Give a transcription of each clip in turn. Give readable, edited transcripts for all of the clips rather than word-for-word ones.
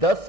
10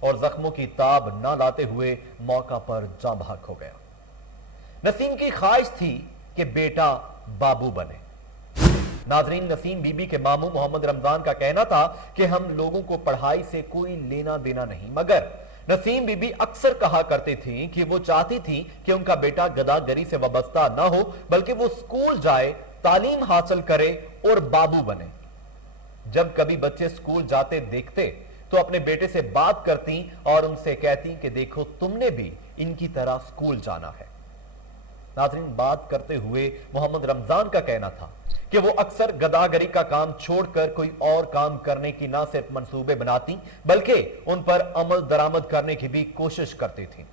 اور زخموں کی تاب نہ لاتے ہوئے موقع پر جاں بحق ہو گیا۔ نسیم کی خواہش تھی کہ بیٹا بابو بنے۔ ناظرین، نسیم بی بی کے ماموں محمد رمضان کا کہنا تھا کہ ہم لوگوں کو پڑھائی سے کوئی لینا دینا نہیں، مگر نسیم بی بی اکثر کہا کرتے تھیں کہ وہ چاہتی تھی کہ ان کا بیٹا گداگری سے وابستہ نہ ہو، بلکہ وہ اسکول جائے، تعلیم حاصل کرے اور بابو بنے۔ جب کبھی بچے اسکول جاتے دیکھتے تو اپنے بیٹے سے بات کرتی اور ان سے کہتی کہ دیکھو تم نے بھی ان کی طرح اسکول جانا ہے۔ ناظرین، بات کرتے ہوئے محمد رمضان کا کہنا تھا کہ وہ اکثر گداگری کا کام چھوڑ کر کوئی اور کام کرنے کی نہ صرف منصوبے بناتی بلکہ ان پر عمل درآمد کرنے کی بھی کوشش کرتی تھی۔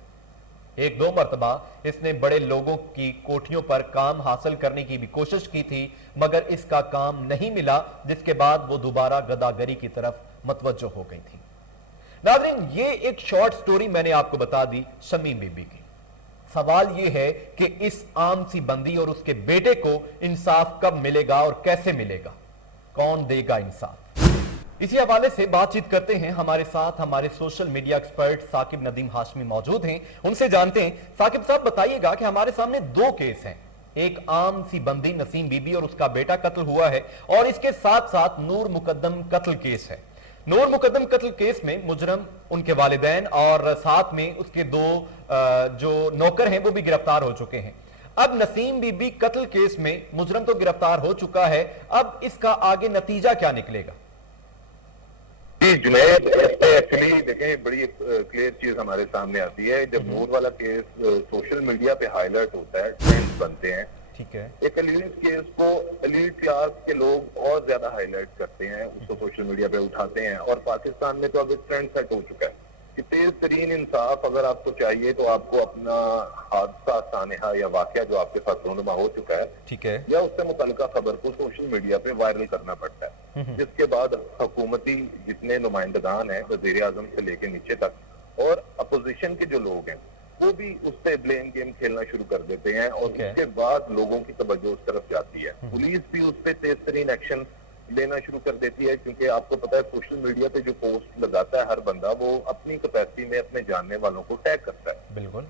ایک دو مرتبہ اس نے بڑے لوگوں کی کوٹھیوں پر کام حاصل کرنے کی بھی کوشش کی تھی، مگر اس کا کام نہیں ملا، جس کے بعد وہ دوبارہ گداگری کی طرف متوجہ ہو گئی تھی۔ ناظرین، یہ ایک شارٹ سٹوری میں نے آپ کو بتا دی شمیم بی بی کی۔ سوال یہ ہے کہ اس عام سی بندی اور اس کے بیٹے کو انصاف کب ملے گا اور کیسے ملے گا؟ کون دے گا انصاف؟ اسی حوالے سے بات چیت کرتے ہیں۔ ہمارے ساتھ ہمارے social media expert Saqib Nadeem Hashmi موجود ہیں، ان سے جانتے ہیں۔ ثاقب صاحب، بتائیے گا کہ ہمارے سامنے دو کیس ہیں، ایک عام سی بندی نسیم بی بی اور اس کا بیٹا قتل ہوا ہے، اور اس کے ساتھ ساتھ نور مقدم قتل کیس ہے۔ نور مقدم قتل کیس میں مجرم ان کے والدین اور ساتھ میں اس کے دو جو نوکر ہیں وہ بھی گرفتار ہو چکے ہیں۔ اب نسیم بی بی قتل کیس میں مجرم تو گرفتار ہو چکا ہے، اب اس کا آگے نتیجہ کیا نکلے گا؟ جی جنید، اس پہ ایکچولی دیکھیں بڑی کلیئر چیز ہمارے سامنے آتی ہے۔ جب نور والا کیس سوشل میڈیا پہ ہائی لائٹ ہوتا ہے، ٹرینڈ بنتے ہیں، ٹھیک ہے، ایک ایلیٹ کیس کو ایلیٹ کلاس کے لوگ بہت زیادہ ہائی لائٹ کرتے ہیں، اس کو سوشل میڈیا پہ اٹھاتے ہیں، اور پاکستان میں تو اب ایک ٹرینڈ سیٹ ہو چکا ہے کہ تیز ترین انصاف اگر آپ کو چاہیے تو آپ کو اپنا حادثہ، سانحہ یا واقعہ جو آپ کے ساتھ رونما ہو چکا ہے، ٹھیک ہے، یا اس سے متعلقہ خبر کو سوشل میڈیا پہ وائرل کرنا پڑتا ہے، جس کے بعد حکومتی جتنے نمائندگان ہیں، وزیر اعظم سے لے کے نیچے تک، اور اپوزیشن کے جو لوگ ہیں وہ بھی اس پہ بلیم گیم کھیلنا شروع کر دیتے ہیں، اور اس کے بعد لوگوں کی توجہ اس طرف جاتی ہے۔ پولیس بھی اس پہ تیز ترین ایکشن لینا شروع کر دیتی ہے، کیونکہ آپ کو پتا ہے سوشل میڈیا پہ جو پوسٹ لگاتا ہے ہر بندہ، وہ اپنی کیپیسٹی میں اپنے جاننے والوں کو ٹیگ کرتا ہے۔ بالکل،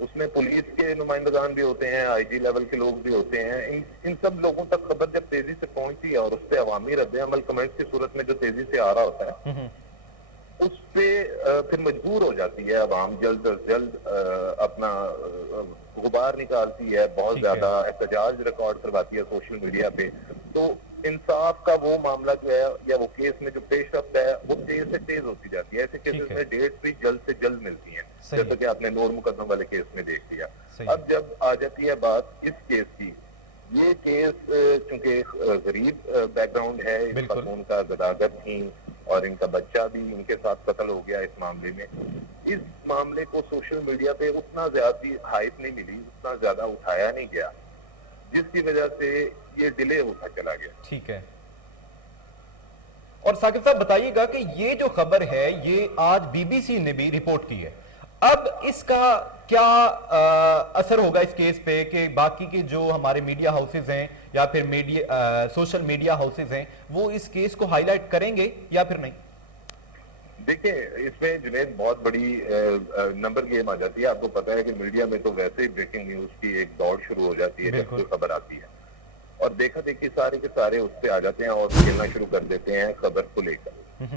اس میں پولیس کے نمائندگان بھی ہوتے ہیں، آئی جی لیول کے لوگ بھی ہوتے ہیں، ان سب لوگوں تک خبر جب تیزی سے پہنچتی ہے اور اس پہ عوامی رد عمل کمنٹس کی صورت میں جو تیزی سے آ رہا ہوتا ہے، اس پہ پھر مجبور ہو جاتی ہے عوام جلد از جلد اپنا غبار نکالتی ہے، بہت زیادہ احتجاج ریکارڈ کرواتی ہے سوشل میڈیا پہ۔ تو انصاف کا وہ معاملہ جو ہے یا وہ کیس میں جو پیش رفت ہے وہ تیز سے تیز ہوتی جاتی ہے۔ ایسے کیسز میں ڈیٹ بھی جلد سے جلد ملتی ہیں، جیسا کہ آپ نے نور مقدم والے کیس میں دیکھ لیا۔ اب جب آ جاتی ہے بات اس کیس کی، یہ کیس چونکہ غریب بیک گراؤنڈ ہے، اس خاتون کا گداگر تھی اور ان کا بچہ بھی ان کے ساتھ قتل ہو گیا اس معاملے میں، اس معاملے کو سوشل میڈیا پہ اتنا زیادہ ہائپ نہیں ملی، اتنا زیادہ اٹھایا نہیں گیا، جس کی وجہ سے یہ ڈیلے ہوتا چلا گیا۔ ٹھیک ہے، اور ثاقب صاحب بتائیے گا کہ یہ جو خبر ہے یہ آج بی بی سی نے بھی رپورٹ کی ہے، اب اس کا کیا اثر ہوگا اس کیس پہ کہ باقی کے جو ہمارے میڈیا ہاؤسز ہیں یا پھر سوشل میڈیا ہاؤسز ہیں وہ اس کیس کو ہائی لائٹ کریں گے یا پھر نہیں؟ دیکھیں، اس میں جنید بہت بڑی نمبر گیم آ جاتی ہے۔ آپ کو پتا ہے کہ میڈیا میں تو ویسے ہی بریکنگ نیوز کی ایک دوڑ شروع ہو جاتی ہے جب کوئی خبر آتی ہے، اور دیکھا دیکھی سارے کے سارے اس پہ آ جاتے ہیں اور کھیلنا شروع کر دیتے ہیں خبر کو لے کر۔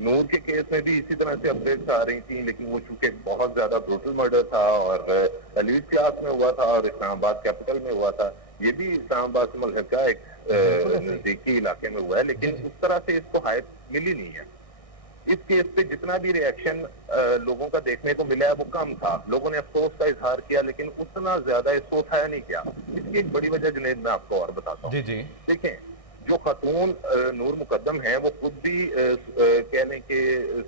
نور کے کیس میں بھی اسی طرح سے اپڈیٹس آ رہی تھیں، لیکن وہ چونکہ بہت زیادہ بروٹل مرڈر تھا اور ایلیٹ کلاس میں ہوا تھا اور اسلام آباد کیپٹل میں ہوا تھا، یہ بھی اسلام آباد سے ملحقہ ایک نزدیکی علاقے میں ہوا ہے، لیکن اس طرح سے اس کو ہائپ ملی نہیں ہے۔ اس کیس پہ جتنا بھی ریاکشن لوگوں کا دیکھنے کو ملا ہے وہ کم تھا، لوگوں نے افسوس کا اظہار کیا، لیکن اتنا زیادہ اس کو اٹھایا نہیں کیا۔ اس کی ایک بڑی وجہ جنید میں آپ کو اور بتاتا ہوں۔ جی دیکھیں، جو خاتون نور مقدم ہیں وہ خود بھی کہہ لیں کہ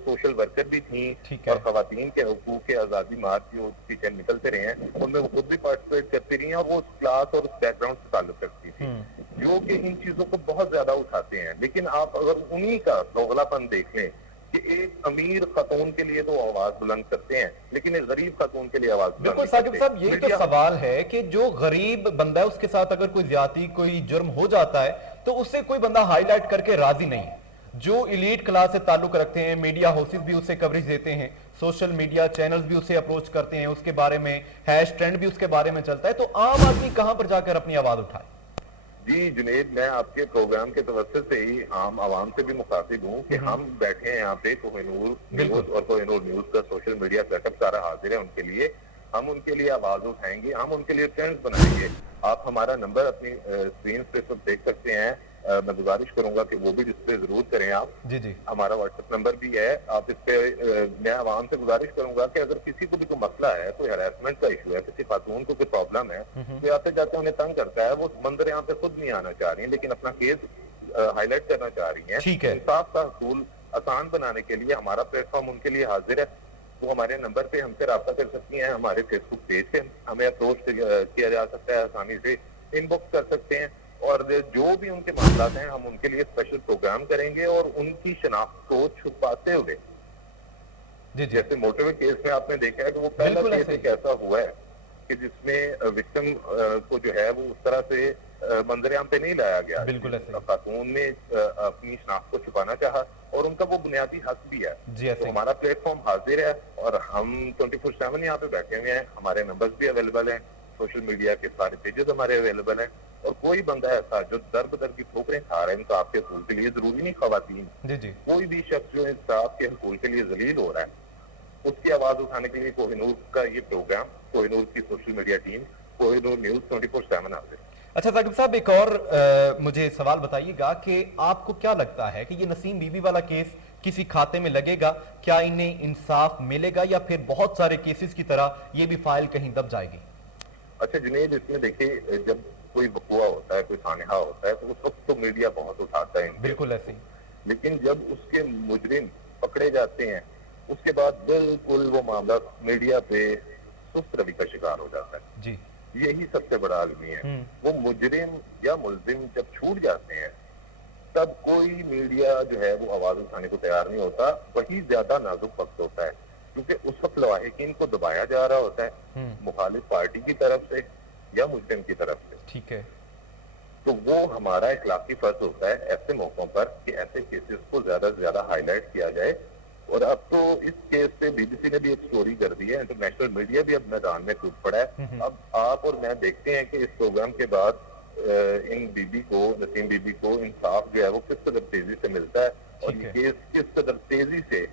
سوشل ورکر بھی تھیں، اور خواتین کے حقوق کے آزادی مارچ جو پیچھے نکلتے رہے ہیں ان میں وہ خود بھی پارٹیسپیٹ کرتی رہی ہیں، اور وہ اس کلاس اور اس بیک گراؤنڈ سے تعلق رکھتی تھی جو کہ ان چیزوں کو بہت زیادہ اٹھاتے ہیں۔ لیکن آپ اگر انہی کا دوغلا پن دیکھ لیں کہ ایک امیر خاتون کے لیے تو آواز بلند کرتے ہیں لیکن ایک غریب خاتون کے لیے آواز بلند نہیں کرتے۔ ثاقب صاحب، یہی تو سوال ہے کہ جو غریب بندہ ہے اس کے ساتھ اگر کوئی زیادتی، کوئی جرم ہو جاتا ہے تو اس سے کوئی بندہ ہائی لائٹ کر کے راضی نہیں ہے، جو ایلیٹ کلاس سے تعلق رکھتے ہیں، میڈیا ہاؤسز بھی اسے کوریج دیتے ہیں، سوشل میڈیا چینلز بھی اسے اپروچ کرتے ہیں، اس کے بارے میں ہیش ٹرینڈ بھی اس کے بارے میں چلتا ہے، تو عام آدمی کہاں پر جا کر اپنی آواز اٹھائے؟ جی جنید، میں آپ کے پروگرام کے توسط سے ہی عام عوام سے بھی مخاطب ہوں کہ ہم بیٹھے ہیں یہاں پہ کوہ نور نیوز اور کوہ نور نیوز کا سوشل میڈیا سیٹ اپ سارا حاضر ہے ان کے لیے. ہم ان کے لیے آواز اٹھائیں گے، ہم ان کے لیے ٹرینڈز بنائیں گے. آپ ہمارا نمبر اپنی اسکرین پہ سب دیکھ سکتے ہیں. میں گزارش کروں گا کہ وہ بھی ڈسپلے ضرور کریں آپ. جی جی ہمارا واٹس ایپ نمبر بھی ہے. آپ اس پہ میں عوام سے گزارش کروں گا کہ اگر کسی کو بھی کوئی مسئلہ ہے، کوئی ہراسمنٹ کا ایشو ہے، کسی خاتون کو کوئی پرابلم ہے، کوئی آتے جاتے انہیں تنگ کرتا ہے، وہ منظر یہاں پہ خود نہیں آنا چاہ رہی ہیں لیکن اپنا کیس ہائی لائٹ کرنا چاہ رہی ہیں، ٹھیک ہے، انصاف کا حصول آسان بنانے کے لیے ہمارا پلیٹ فارم ان کے لیے حاضر ہے. وہ ہمارے نمبر پہ ہم سے رابطہ کر سکتی ہیں. ہمارے فیس بک پیج پہ ہمیں اپروچ کیا جا سکتا ہے، آسانی سے ان باکس کر سکتے ہیں. اور جو بھی ان کے معاملات ہیں ہم ان کے لیے اسپیشل پروگرام کریں گے اور ان کی شناخت کو چھپاتے ہوئے، جیسے موٹروے کیس میں آپ نے دیکھا ہے کہ وہ پہلا کیس ایک ایسا ہوا ہے کہ جس میں وکٹم کو جو ہے وہ اس طرح سے منظر عام پہ نہیں لایا گیا. بالکل ایسے خاتون نے اپنی شناخت کو چھپانا چاہا اور ان کا وہ بنیادی حق بھی ہے. تو ہمارا پلیٹ فارم حاضر ہے اور ہم 24/7 یہاں پہ بیٹھے ہوئے ہیں. ہمارے نمبرز بھی اویلیبل ہیں، سوشل میڈیا کے سارے پیجز ہمارے اویلیبل ہیں. اور کوئی بندہ ایسا جو در بدر کی ٹھوکریں کھا رہا ہے انصاف کے حصول کے لیے، ضروری نہیں خواتین، کوئی بھی شخص جو انصاف کے حصول کے لیے ذلیل ہو رہا ہے، اس کی آواز اٹھانے کے لیے کوہ نور کا یہ پروگرام، کوہ نور کی social media team, Koh Noor news 24/7 حاضر. اچھا ثاقب صاحب، ایک اور مجھے سوال بتائیے گا کہ آپ کو کیا لگتا ہے کہ یہ نسیم بی بی والا کیس کسی کھاتے میں لگے گا؟ کیا انہیں انصاف ملے گا یا پھر بہت سارے کیسز کی طرح یہ بھی فائل کہیں دب جائے گی؟ اچھا جنید، اس میں دیکھیے جب کوئی وقوع ہوتا ہے، کوئی سانحہ ہوتا ہے، تو اس وقت تو میڈیا بہت اٹھاتا ہے. بالکل ایسے ہی. لیکن جب اس کے مجرم پکڑے جاتے ہیں اس کے بعد بالکل وہ معاملہ میڈیا پہ سست روی کا شکار ہو جاتا ہے. جی، یہی سب سے بڑا المیہ ہے. وہ مجرم یا ملزم جب چھوٹ جاتے ہیں تب کوئی میڈیا جو ہے وہ آواز اٹھانے کو تیار نہیں ہوتا. وہی زیادہ نازک وقت ہوتا ہے کیونکہ اس وقت لواحقین کو دبایا جا رہا ہوتا ہے مخالف پارٹی کی طرف سے یا مجرم کی طرف سے. ٹھیک ہے. تو وہ ہمارا اخلاقی فرض ہوتا ہے ایسے موقعوں پر کہ ایسے کیسز کو زیادہ سے زیادہ ہائی لائٹ کیا جائے. اور اب تو اس کیس پہ بی بی سی نے بھی ایک سٹوری کر دی ہے، انٹرنیشنل میڈیا بھی اب میدان میں کود پڑا ہے. اب آپ اور میں دیکھتے ہیں کہ اس پروگرام کے بعد ان بی بی کو، نسیم بی بی کو انصاف جو ہے وہ کس قدر تیزی سے ملتا ہے اور یہ کیس کس قدر تیزی سے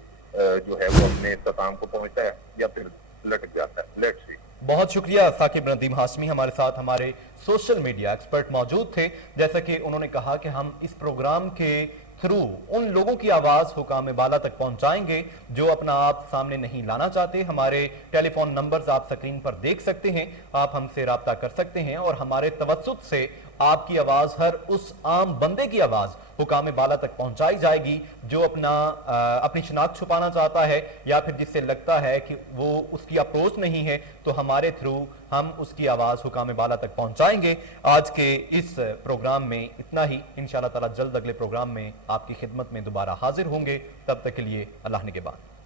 جو ہے وہ اپنے اختتام کو پہنچتا ہے یا پھر لٹک جاتا ہے. Let's see. بہت شکریہ ثاقب ندیم ہاشمی، ہمارے ساتھ ہمارے سوشل میڈیا ایکسپرٹ موجود تھے. جیسا کہ انہوں نے کہا کہ ہم اس پروگرام کے تھرو ان لوگوں کی آواز حکام بالا تک پہنچائیں گے جو اپنا آپ سامنے نہیں لانا چاہتے. ہمارے ٹیلی فون نمبرز آپ سکرین پر دیکھ سکتے ہیں، آپ ہم سے رابطہ کر سکتے ہیں اور ہمارے توسط سے آپ کی آواز، ہر اس عام بندے کی آواز حکام بالا تک پہنچائی جائے گی جو اپنی شناخت چھپانا چاہتا ہے یا پھر جس سے لگتا ہے کہ وہ اس کی اپروچ نہیں ہے، تو ہمارے تھرو ہم اس کی آواز حکام بالا تک پہنچائیں گے. آج کے اس پروگرام میں اتنا ہی. انشاءاللہ تعالی جلد اگلے پروگرام میں آپ کی خدمت میں دوبارہ حاضر ہوں گے. تب تک کے لیے اللہ نگہبان.